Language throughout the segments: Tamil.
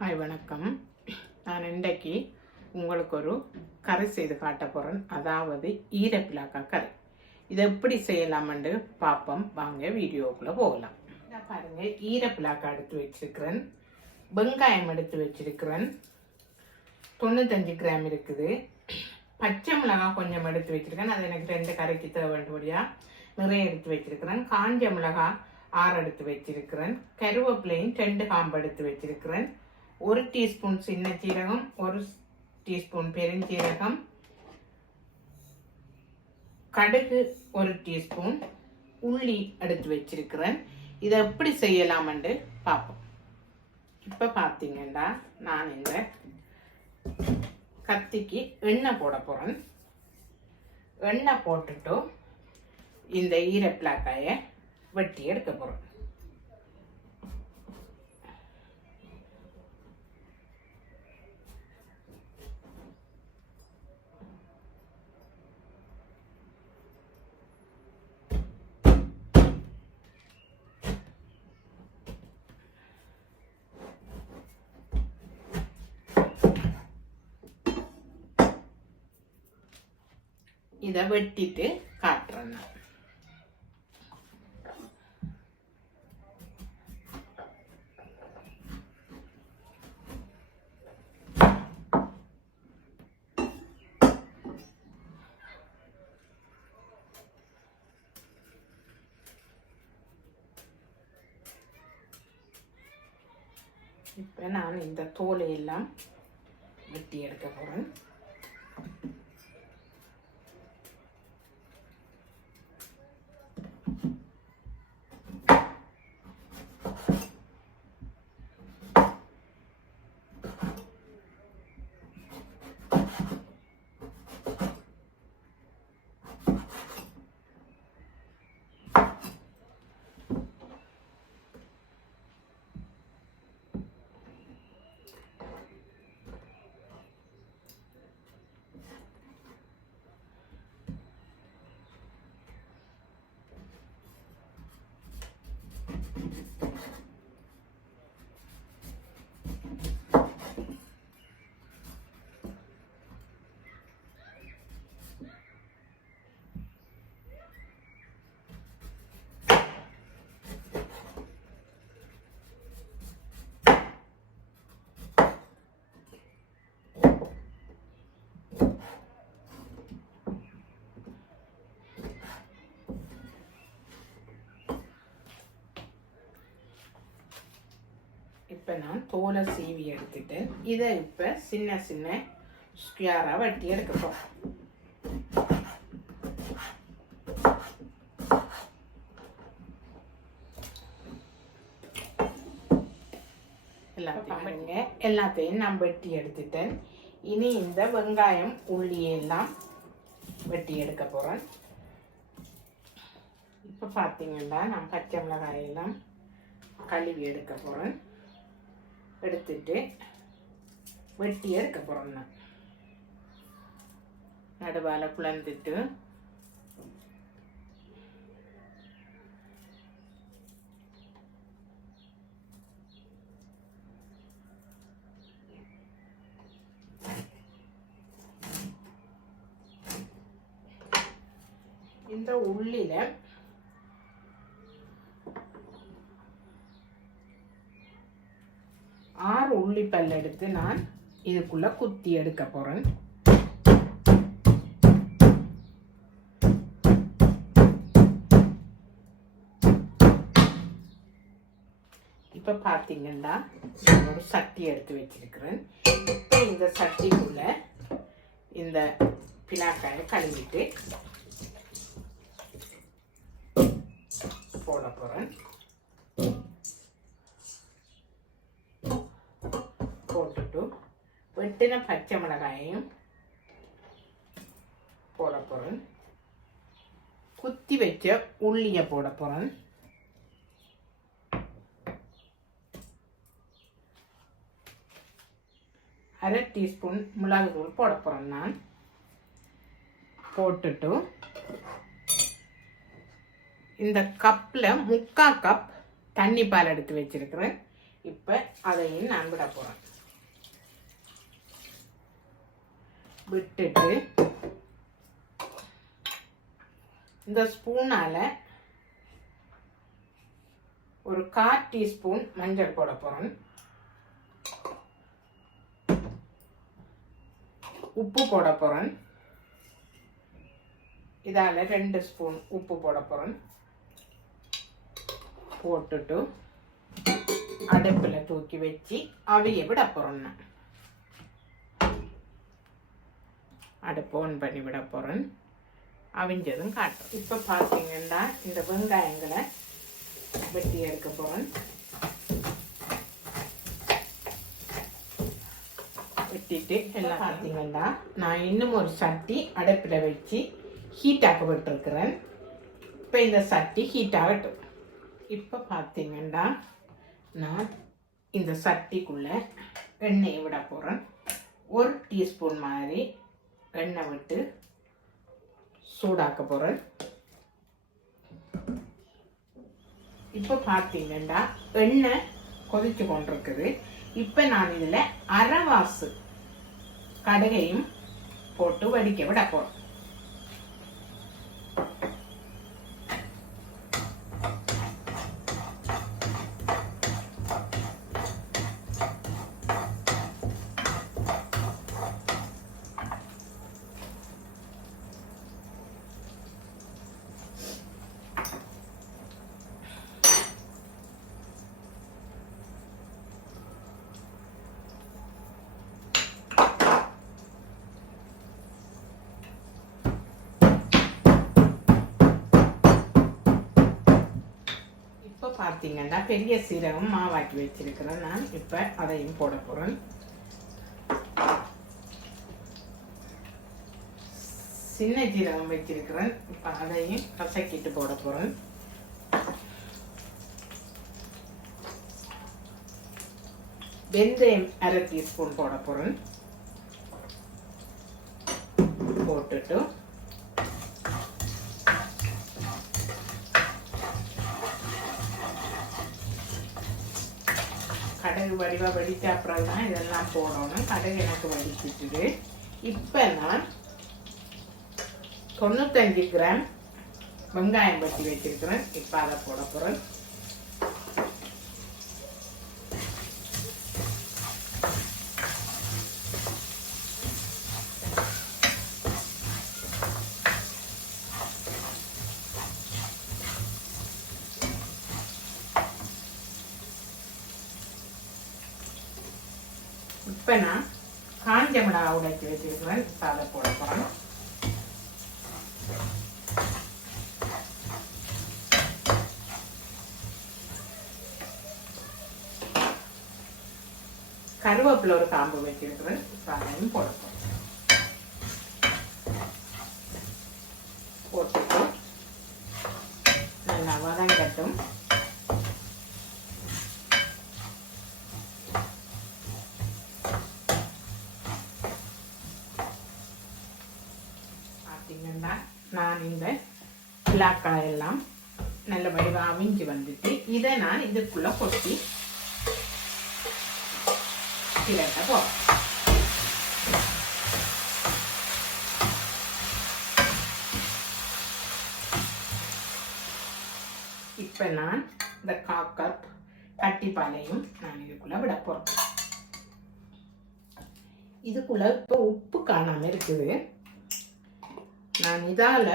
ஹாய் வணக்கம். நான் இன்றைக்கு உங்களுக்கு ஒரு கரை செய்து காட்ட போகிறேன் அதாவது ஈரப்பிலாக்கா கரை இதை எப்படி செய்யலாம்னு பார்ப்போம். வாங்க வீடியோக்குள்ளே போகலாம். இதை பாருங்கள் ஈரப்பிலாக்கா எடுத்து வச்சுருக்கிறேன். வெங்காயம் எடுத்து வச்சிருக்கிறேன். தொண்ணூத்தஞ்சு கிராம் இருக்குது. பச்சை மிளகாய் கொஞ்சம் எடுத்து வச்சுருக்கேன். அது எனக்கு ரெண்டு கரைக்கு தேவையா நிறைய எடுத்து வச்சிருக்கிறேன். காஞ்ச மிளகாய் ஆறு எடுத்து வச்சிருக்கிறேன். கருவேப்பிலையும் ரெண்டு காம்பு எடுத்து வச்சிருக்கிறேன். ஒரு டீஸ்பூன் சின்ன சீரகம் ஒரு டீஸ்பூன் பெருஞ்சீரகம் கடுகு ஒரு டீஸ்பூன் உள்ளி எடுத்து வச்சிருக்கிறேன். இதை எப்படி செய்யலாமென்று பார்ப்போம். இப்போ பார்த்தீங்கன்னா நான் இந்த கத்திக்கு எண்ணெய் போட போகிறேன் எண்ணெய் போட்டுட்டு இந்த ஈரப்பிளாக்காயை வெட்டி எடுக்க போகிறேன் இதை வெட்டிட்டு காட்டுறேன் நான். இப்போ நான் இந்த தோலை எல்லாம் வெட்டி எடுக்க போகிறேன் இப்போ நான் தோலை சீவி எடுத்துட்டு இதை இப்போ சின்ன சின்ன ஸ்கொயராக வெட்டி எடுக்கணும் எல்லாத்தையும் பாருங்க. எல்லாத்தையும் நான் வெட்டி எடுத்துட்டேன். இனி இந்த வெங்காயம் உள்ளி எல்லாம் வெட்டி எடுக்க போகிறேன் இப்போ பார்த்தீங்கன்னா நான் பச்சை மிளகாயெல்லாம் கழுவி எடுக்க போகிறேன் எடுத்துட்டு வெட்டி எடுக்க போகிறோம் நான். நடுவால் குழந்துட்டு. இந்த உள்ளில ஆறு உள்ளிப்பல் எடுத்து நான் இதுக்குள்ள குத்தி எடுக்க போறேன். இப்போ பார்த்தீங்கன்னா நான் ஒரு சட்டி எடுத்து வச்சிருக்கிறேன். இப்போ இந்த சட்டிக்குள்ள இந்த பினாக்காயை கழுவிட்டு போட போகிறேன் போட்டுட்டு வெட்டின பச்சை மிளகாயையும் போட போகிறேன் குத்தி வச்ச உள்ளியை போட போகிறேன் அரை டீஸ்பூன் மிளகுத்தூள் போட போகிறேன் நான். போட்டுட்டு இந்த கப்பில் முக்கால் கப் தண்ணி பால் எடுத்து வச்சுருக்கிறேன். இப்போ அதையும் நான் விட போகிறேன் விட்டுட்டு இந்த ஸ்பூனால் ஒரு கால் டீஸ்பூன் மஞ்சள் போட போகிறோம் உப்பு போட போகிறேன் இதால் ரெண்டு ஸ்பூன் உப்பு போட போகிறேன் போட்டுட்டு அடுப்பில் தூக்கி வச்சு அவிய விட போகிறேன் நான். அடுப்பு ஆன் பண்ணி விட போகிறேன் அவிஞ்சதும் காட்டுறேன் இப்போ பார்த்தீங்கன்னா இந்த வெங்காயங்களை வெட்டி எடுக்க போகிறேன் வெட்டிட்டு எல்லாம் பார்த்தீங்கன்னா நான் இன்னும் ஒரு சட்டி அடுப்பில் வச்சு ஹீட்டாக்க விட்டுருக்குறேன். இப்போ இந்த சட்டி ஹீட் ஆகட்டும் இப்போ பார்த்தீங்கன்னா நான் இந்த சட்டிக்குள்ளே எண்ணெயை விட போகிறேன் ஒரு டீஸ்பூன் மாதிரி எண்ணெய் விட்டு சூடாக்க போகிறேன் இப்போ பார்த்தீங்கன்னா எண்ணெய் கொதிச்சு கொண்டிருக்குது. இப்போ நான் இதில் அரைவாசு கடுகையும் போட்டு வடிக்க விட போகிறேன் இப்போ பார்த்தீங்கன்னா பெரிய சீரகம் மாவாக்கி வச்சிருக்கிறேன். நான் இப்போ அதையும் போட போகிறேன் சின்ன ஜீரகம் வச்சிருக்கிறேன். இப்போ அதையும் கசக்கிட்டு போட போகிறேன் வெந்தயம் அரை டீஸ்பூன் போட போகிறேன் போட்டுட்டு கடுகு வடித்த அப்புறம் தான் இதெல்லாம் போடணும் கடுகு எனக்கு வடிச்சிட்டுது. இப்போ நான் தொண்ணூத்தஞ்சு கிராம் வெங்காயம் பற்றி வச்சிருக்கிறேன். இப்போ அதை போட போகிறேன் இப்போ நான் காஞ்ச மிளகா உடைச்சி வச்சிருக்கிறேன் இப்போ அதை போட போகிறேன் கருவேப்பிலை ஒரு காம்பு வச்சிருக்கிறேன் இப்போ அதையும் போட போகிறேன் போட்டுட்டு நல்லா வதங்கட்டும் பார்த்தீங்கன்னா நான் இந்த பிளாக்காய் எல்லாம் நல்ல வடிவாக அவிஞ்சு வந்துட்டு இதை நான் இதுக்குள்ளே கொட்டி கிளட்ட போகிறேன் இப்போ நான் இந்த காக்கப் கட்டிப்பாலையும் நான் இதுக்குள்ளே விட போகிறேன் இதுக்குள்ளே இப்போ உப்பு காணாமல் இருக்குது. நான் இதால்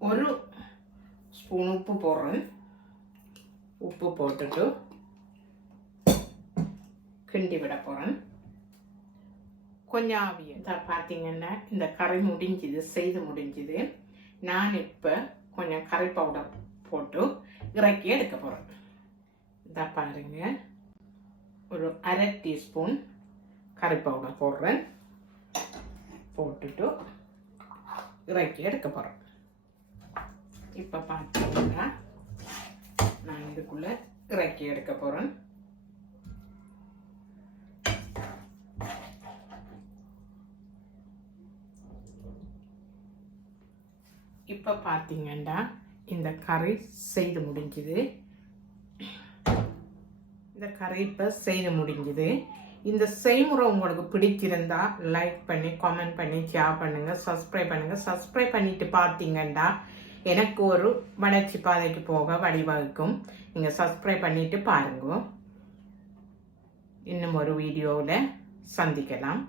ஒரு ஸ்பூன் உப்பு போடுறேன் உப்பு போட்டுட்டு கிண்டி விட போகிறேன் கொஞ்சம் ஆவியம் இதை பார்த்தீங்கன்னா இந்த கறி முடிஞ்சுது செய்து முடிஞ்சுது நான் இப்போ கொஞ்சம் கறி பவுடர் போட்டு இறக்கி எடுக்க போகிறேன் இதை பாருங்க ஒரு அரை டீஸ்பூன் கறி பவுடர் போடுறேன் போட்டுட்டு இறக்கி எடுக்க போகிறேன் இப்போ பார்த்தீங்கன்னா நான் இதுக்குள்ளே இறக்கி எடுக்க போகிறேன் இப்போ பார்த்தீங்கன்னா இந்த கறி செய்து முடிஞ்சுது. இந்த கறி இப்போ செய்து முடிஞ்சுது. இந்த செய்முறை உங்களுக்கு பிடிச்சிருந்தா லைக் பண்ணி கமெண்ட் பண்ணி ஷேர் பண்ணுங்கள் சப்ஸ்கிரைப் பண்ணுங்கள் சப்ஸ்கிரைப் பண்ணிவிட்டு பார்த்தீங்கன்னா எனக்கு ஒரு வளர்ச்சி பாதைக்கு போக வழிவகுக்கும். நீங்கள் சப்ஸ்கிரைப் பண்ணிவிட்டு பாருங்க. இன்னும் ஒரு வீடியோவில் சந்திக்கலாம்.